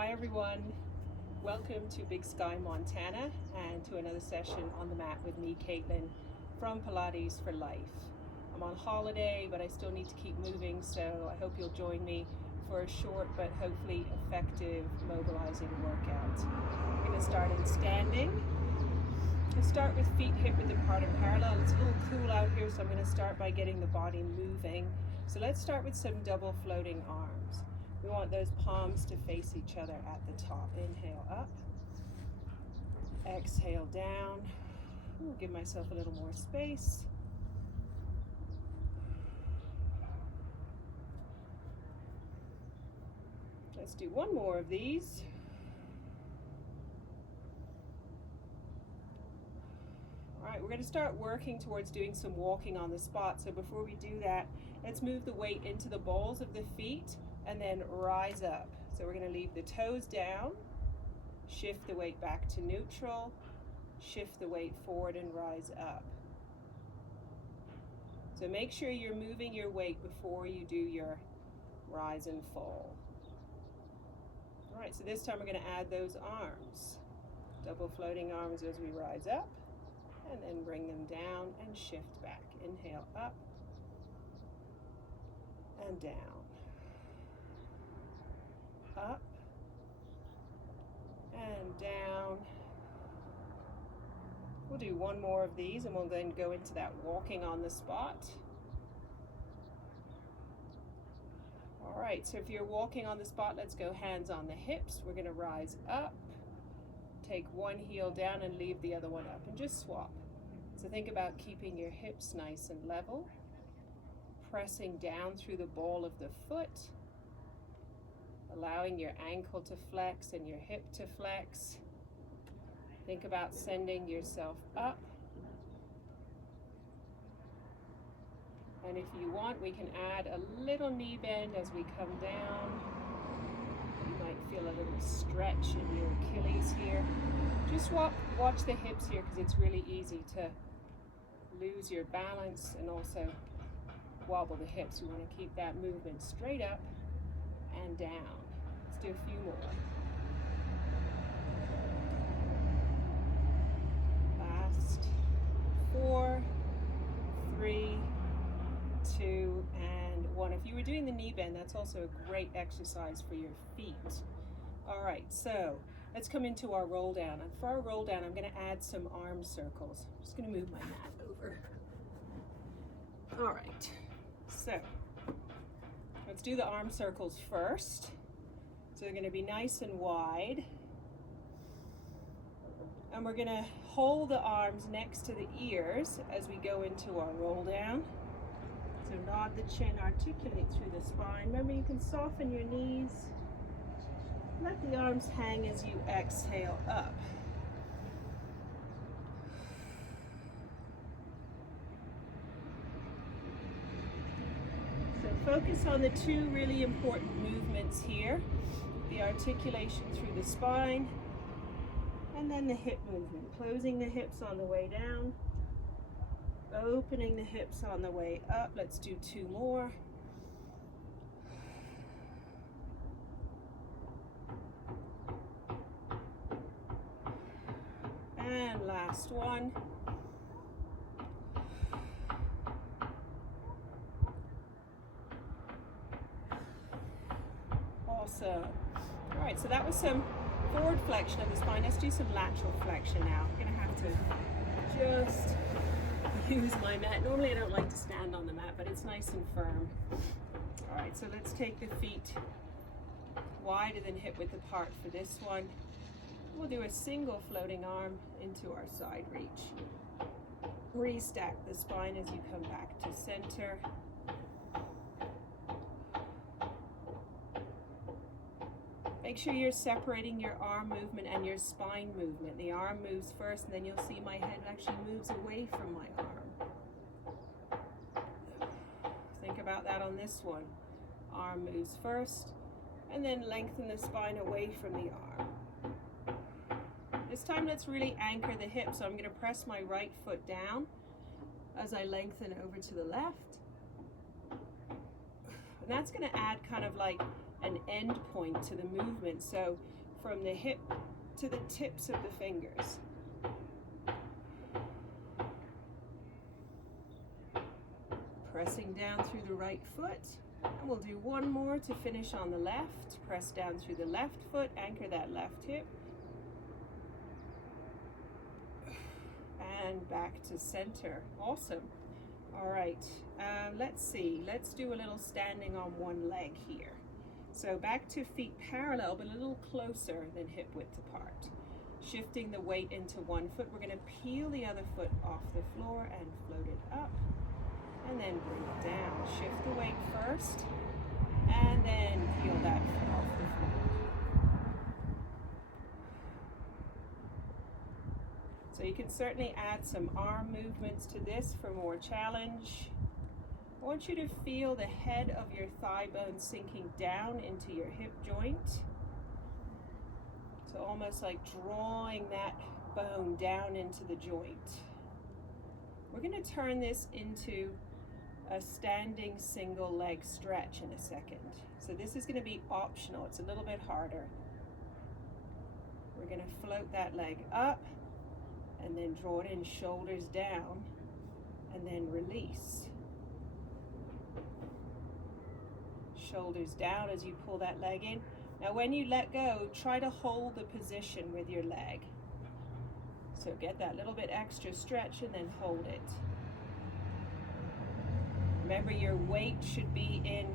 Hi everyone, welcome to Big Sky, Montana, and to another session on the mat with me, Caitlin, from Pilates for Life. I'm on holiday, but I still need to keep moving, so I hope you'll join me for a short but hopefully effective mobilizing workout. I'm going to start in standing. I'll start with feet hip width apart and parallel. It's a little cool out here, so I'm going to start by getting the body moving. So let's start with some double floating arms. We want those palms to face each other at the top. Inhale up, exhale down. Ooh, give myself a little more space. Let's do one more of these. All right, we're going to start working towards doing some walking on the spot. So before we do that, let's move the weight into the balls of the feet and then rise up. So we're going to leave the toes down, shift the weight back to neutral, shift the weight forward and rise up. So make sure you're moving your weight before you do your rise and fall. All right, so this time we're going to add those arms. Double floating arms as we rise up, and then bring them down and shift back. Inhale up and down. Up and down. We'll do one more of these and we'll then go into that walking on the spot. All right, so if you're walking on the spot, let's go hands on the hips. We're going to rise up, take one heel down and leave the other one up, and just swap. So think about keeping your hips nice and level, pressing down through the ball of the foot, allowing your ankle to flex and your hip to flex. Think about sending yourself up. And if you want, we can add a little knee bend as we come down. You might feel a little stretch in your Achilles here. Just watch the hips here, because it's really easy to lose your balance and also wobble the hips. You want to keep that movement straight up and down. Let's do a few more. Last 4, 3, 2, and 1. If you were doing the knee bend, that's also a great exercise for your feet. All right, so let's come into our roll down. And for our roll down, I'm going to add some arm circles. I'm just going to move my mat over. All right, so let's do the arm circles first. So they're going to be nice and wide. And we're going to hold the arms next to the ears as we go into our roll down. So nod the chin, articulate through the spine. Remember, you can soften your knees. Let the arms hang as you exhale up. So focus on the two really important movements here. The articulation through the spine, and then the hip movement. Closing the hips on the way down, opening the hips on the way up. Let's do 2 more. And last one. Awesome. All right, so that was some forward flexion of the spine. Let's do some lateral flexion now. I'm going to have to just use my mat. Normally I don't like to stand on the mat, but it's nice and firm. All right, so let's take the feet wider than hip width apart for this one. We'll do a single floating arm into our side reach. Restack the spine as you come back to center. Make sure you're separating your arm movement and your spine movement. The arm moves first, and then you'll see my head actually moves away from my arm. Think about that on this one. Arm moves first, and then lengthen the spine away from the arm. This time let's really anchor the hip, so I'm going to press my right foot down as I lengthen over to the left. And that's going to add kind of like an end point to the movement. So from the hip to the tips of the fingers. Pressing down through the right foot. And we'll do one more to finish on the left. Press down through the left foot, anchor that left hip. And back to center. Awesome. All right, let's see. Let's do a little standing on one leg here. So back to feet parallel, but a little closer than hip width apart. Shifting the weight into one foot. We're going to peel the other foot off the floor and float it up. And then bring it down. Shift the weight first, and then peel that foot off the floor. So you can certainly add some arm movements to this for more challenge. I want you to feel the head of your thigh bone sinking down into your hip joint. So almost like drawing that bone down into the joint. We're going to turn this into a standing single leg stretch in a second. So this is going to be optional. It's a little bit harder. We're going to float that leg up and then draw it in, shoulders down, and then release. Shoulders down as you pull that leg in. Now when you let go, try to hold the position with your leg. So get that little bit extra stretch and then hold it. Remember, your weight should be in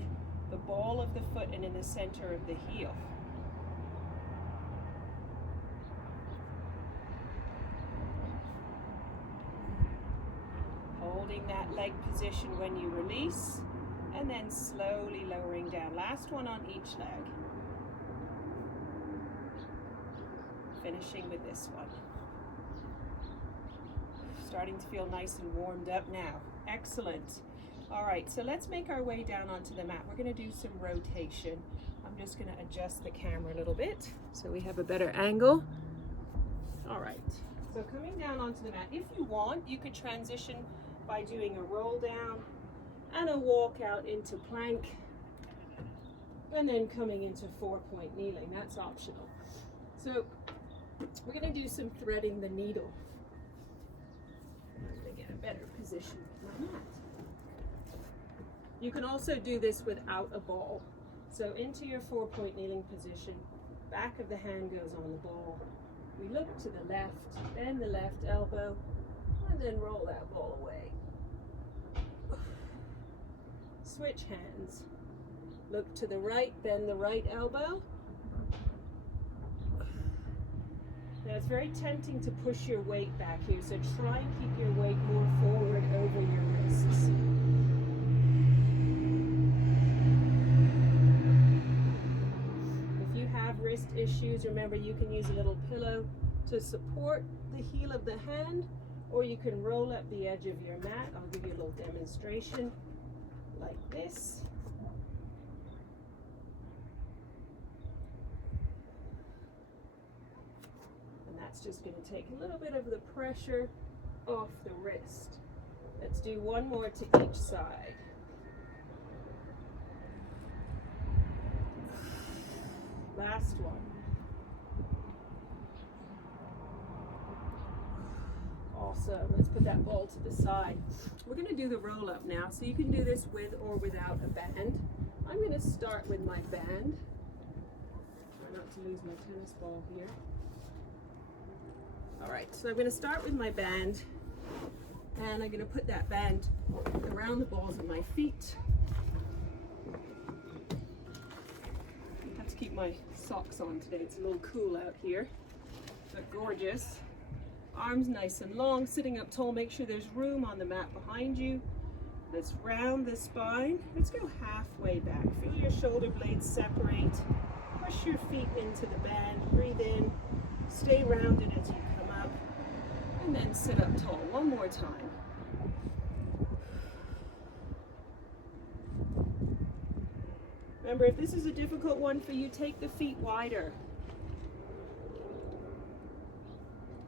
the ball of the foot and in the center of the heel. Holding that leg position when you release, and then slowly lowering down. Last one on each leg. Finishing with this one. Starting to feel nice and warmed up now. Excellent. All right, so let's make our way down onto the mat. We're going to do some rotation. I'm just going to adjust the camera a little bit so we have a better angle. All right, so coming down onto the mat. If you want, you could transition by doing a roll down and a walk out into plank, and then coming into 4-point kneeling. That's optional. So we're going to do some threading the needle. I'm going to get a better position with my mat. You can also do this without a ball. So into your 4-point kneeling position, back of the hand goes on the ball. We look to the left, bend the left elbow, and then roll that ball away. Switch hands. Look to the right, bend the right elbow. Now it's very tempting to push your weight back here, so try and keep your weight more forward over your wrists. If you have wrist issues, remember you can use a little pillow to support the heel of the hand, or you can roll up the edge of your mat. I'll give you a little demonstration like this. And that's just going to take a little bit of the pressure off the wrist. Let's do one more to each side. Last one. Awesome. Let's put that ball to the side. We're going to do the roll up now. So you can do this with or without a band. I'm going to start with my band. Try not to lose my tennis ball here. All right, so I'm going to start with my band, and I'm going to put that band around the balls of my feet. I have to keep my socks on today. It's a little cool out here, but gorgeous. Arms nice and long, sitting up tall. Make sure there's room on the mat behind you. Let's round the spine. Let's go halfway back. Feel your shoulder blades separate. Push your feet into the band. Breathe in. Stay rounded as you come up. And then sit up tall. One more time. Remember, if this is a difficult one for you, take the feet wider.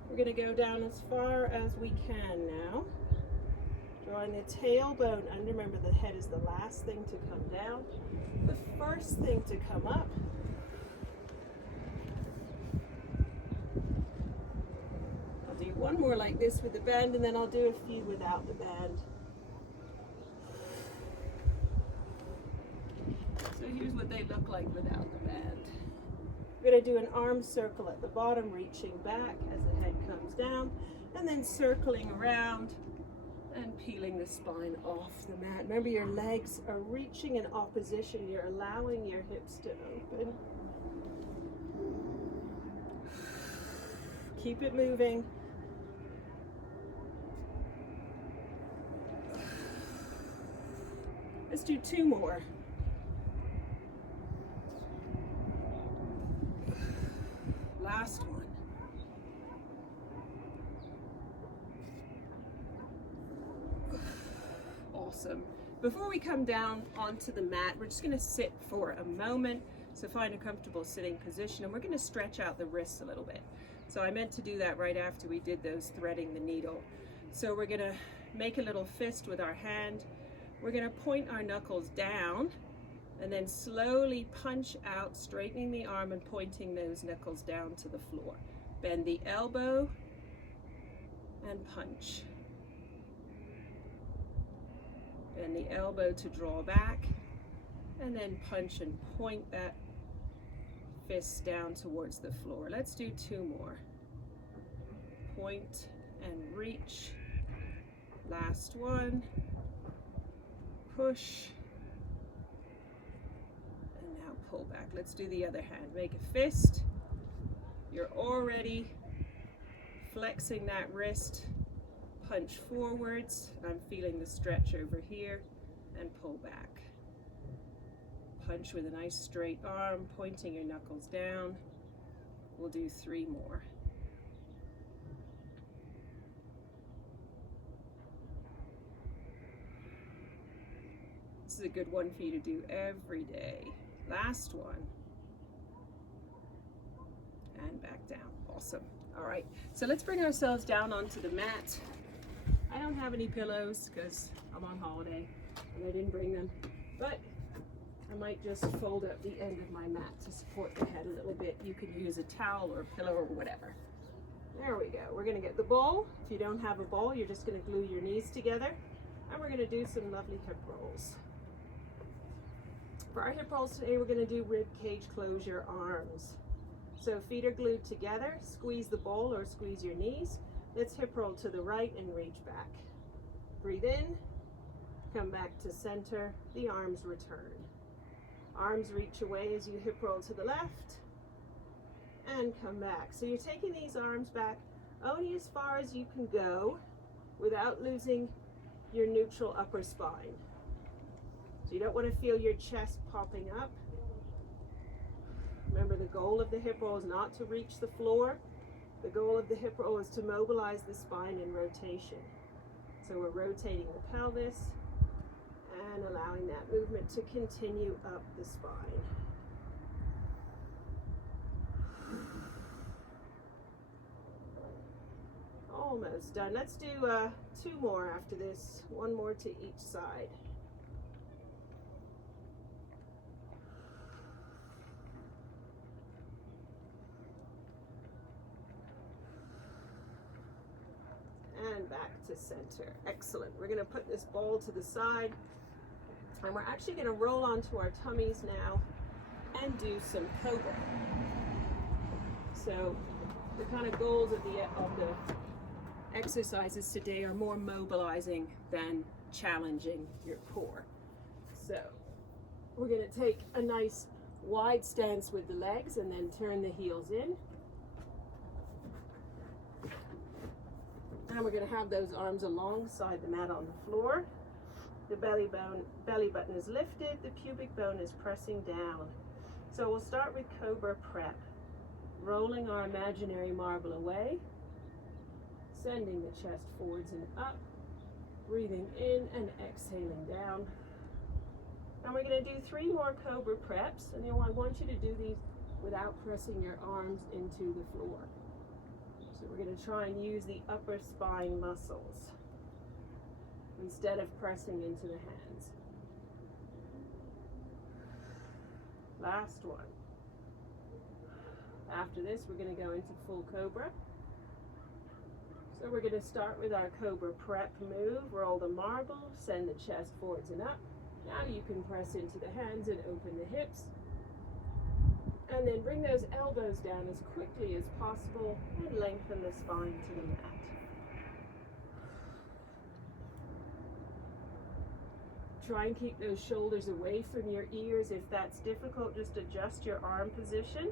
We're going to go down as far as we can now. Drawing the tailbone under. Remember, the head is the last thing to come down, the first thing to come up. I'll do one more like this with the band, and then I'll do a few without the band. So here's what they look like without the band. We're going to do an arm circle at the bottom, reaching back as the head comes down, and then circling around and peeling the spine off the mat. Remember, your legs are reaching in opposition. You're allowing your hips to open. Keep it moving. Let's do two more. Last one. Awesome. Before we come down onto the mat, we're just going to sit for a moment. So find a comfortable sitting position, and we're going to stretch out the wrists a little bit. So I meant to do that right after we did those threading the needle. So we're going to make a little fist with our hand. We're going to point our knuckles down and then slowly punch out, straightening the arm and pointing those knuckles down to the floor. Bend the elbow and punch. Bend the elbow to draw back, and then punch and point that fist down towards the floor. Let's do two more. Point and reach. Last one. Push. And now pull back. Let's do the other hand. Make a fist. You're already flexing that wrist. Punch forwards. I'm feeling the stretch over here, and pull back. Punch with a nice straight arm, pointing your knuckles down. We'll do three more. This is a good one for you to do every day. Last one. And back down. Awesome. All right, so let's bring ourselves down onto the mat. I don't have any pillows because I'm on holiday and I didn't bring them, but I might just fold up the end of my mat to support the head a little bit. You can use a towel or a pillow or whatever. There we go. We're going to get the ball. If you don't have a ball, you're just going to glue your knees together, and we're going to do some lovely hip rolls. For our hip rolls today, we're going to do rib cage closure arms. So feet are glued together. Squeeze the ball or squeeze your knees. Let's hip roll to the right and reach back. Breathe in, come back to center, the arms return. Arms reach away as you hip roll to the left and come back. So you're taking these arms back only as far as you can go without losing your neutral upper spine. So you don't want to feel your chest popping up. Remember, the goal of the hip roll is not to reach the floor. The goal of the hip roll is to mobilize the spine in rotation. So we're rotating the pelvis and allowing that movement to continue up the spine. Almost done. Let's do two more after this, one more to each side. And back to center. Excellent. We're going to put this ball to the side, and we're actually going to roll onto our tummies now and do some cobra. So the kind of goals of the exercises today are more mobilizing than challenging your core. So we're going to take a nice wide stance with the legs and then turn the heels in. And we're going to have those arms alongside the mat on the floor. The belly button is lifted, the pubic bone is pressing down. So we'll start with Cobra Prep. Rolling our imaginary marble away, sending the chest forwards and up, breathing in and exhaling down. And we're going to do 3 more Cobra Preps, and I want you to do these without pressing your arms into the floor. So we're going to try and use the upper spine muscles. instead of pressing into the hands. Last one. After this, we're going to go into full cobra. So we're going to start with our cobra prep move. Roll the marble, send the chest forwards and up. Now you can press into the hands and open the hips. And then bring those elbows down as quickly as possible and lengthen the spine to the mat. Try and keep those shoulders away from your ears. If that's difficult, just adjust your arm position.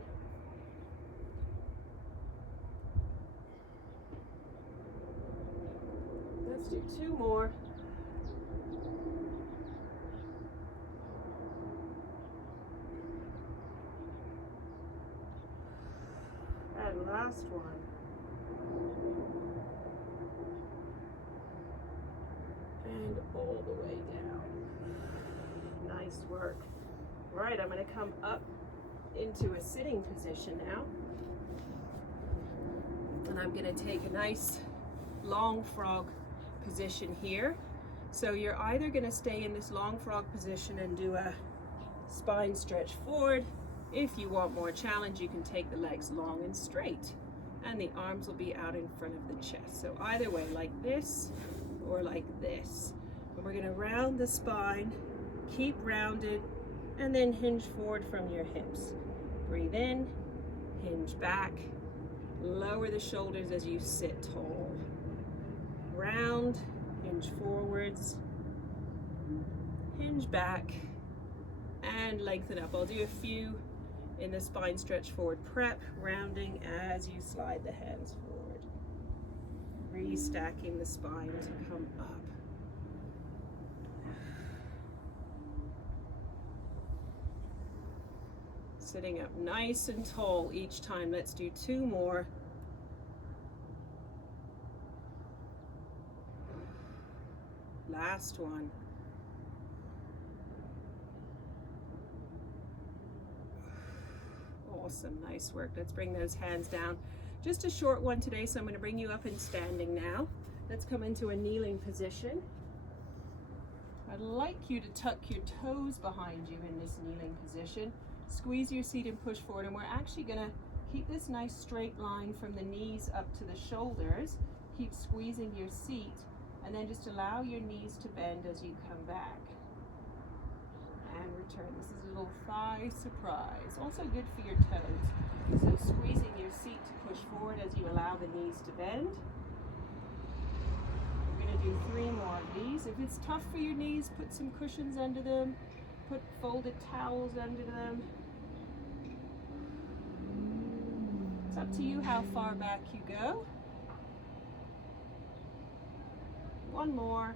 Let's do 2 more. And last one. And all the way down. Nice work. Right, I'm going to come up into a sitting position now. And I'm going to take a nice long frog position here. So you're either going to stay in this long frog position and do a spine stretch forward. If you want more challenge, you can take the legs long and straight, and the arms will be out in front of the chest. So either way, like this or like this. And we're going to round the spine, keep rounded, and then hinge forward from your hips. Breathe in, hinge back, lower the shoulders as you sit tall. Round, hinge forwards, hinge back, and lengthen up. I'll do a few in the spine stretch forward prep, rounding as you slide the hands forward. Restacking the spine to come up. Sitting up nice and tall each time. Let's do 2 more. Last one. Awesome, nice work. Let's bring those hands down. Just a short one today, so I'm going to bring you up in standing now. Let's come into a kneeling position. I'd like you to tuck your toes behind you in this kneeling position. Squeeze your seat and push forward, and we're actually going to keep this nice straight line from the knees up to the shoulders. Keep squeezing your seat, and then just allow your knees to bend as you come back. And return. This is a little thigh surprise. Also good for your toes. So squeezing your seat to push forward as you allow the knees to bend. We're going to do 3 more of these. If it's tough for your knees, put some cushions under them. Put folded towels under them. It's up to you how far back you go. 1 more.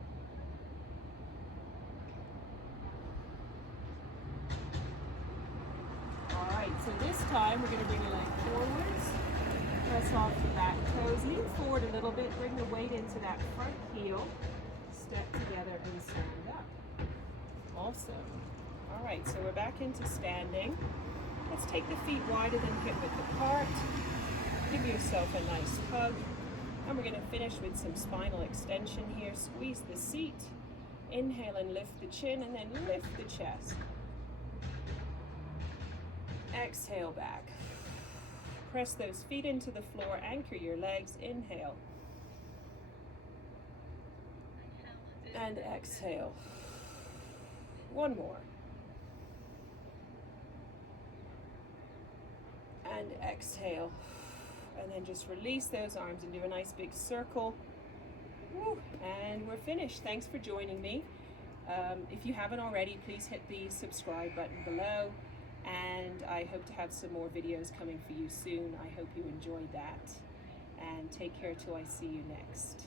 Alright, so this time we're going to bring a leg forwards. Press off the back toes. Lean forward a little bit. Bring the weight into that front heel. Step together and stand up. Awesome. Alright, so we're back into standing. Let's take the feet wider than hip width apart. Give yourself a nice hug. And we're going to finish with some spinal extension here. Squeeze the seat. Inhale and lift the chin, and then lift the chest. Exhale back. Press those feet into the floor. Anchor your legs. Inhale. And exhale. 1 more. And exhale. And then just release those arms and do a nice big circle. Woo. And we're finished. Thanks for joining me. If you haven't already, please hit the subscribe button below. And I hope to have some more videos coming for you soon. I hope you enjoyed that. And take care till I see you next.